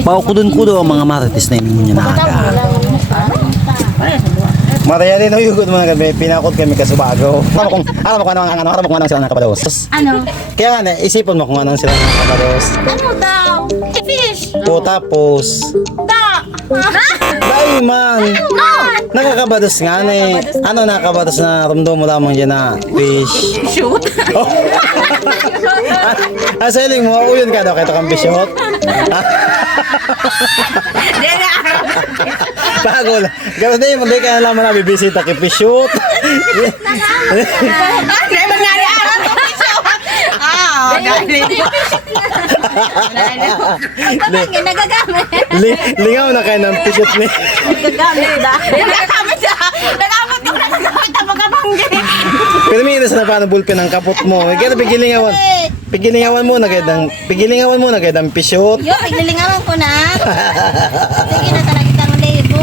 Paukudon-kudo ang mga marites na inyong naga. Mataya din yung good mga kami, pinakot kami kasubago. Alam kung, alam mo kung ano ang ano, alam mo kung ano ang sila nakapados. Ano? Kaya nga, na, isipon mo kung ano ang sila nakapados. Ano daw? Fish! Po tapos, Da! dahil man, Oh! Nakakabados nga na eh. Ano nakakabados na rumdo mo lamang dyan na fish. Shoot! Oh. ah, selling mo, uyon ka daw kay kang bishot. Bago lang. Ganun din, hindi ka na naman na bibisita kay bishot. Ano yung nangyari araw ko? Ah, galit. Pamangin, nagagamit. Li lingaw na kayo ng bishot ni. Nagagamit da. Nagagamit da. Nagagamit yung nagagamit ang mga banggi. Pero may na paano bulpin ang kapot mo. Kaya pigilingawan. Pigilingawan mo na kayo ng pigilingawan mo na kayo ng bishot. Yo, naglilingawan ko na. Sige na, talagang libo.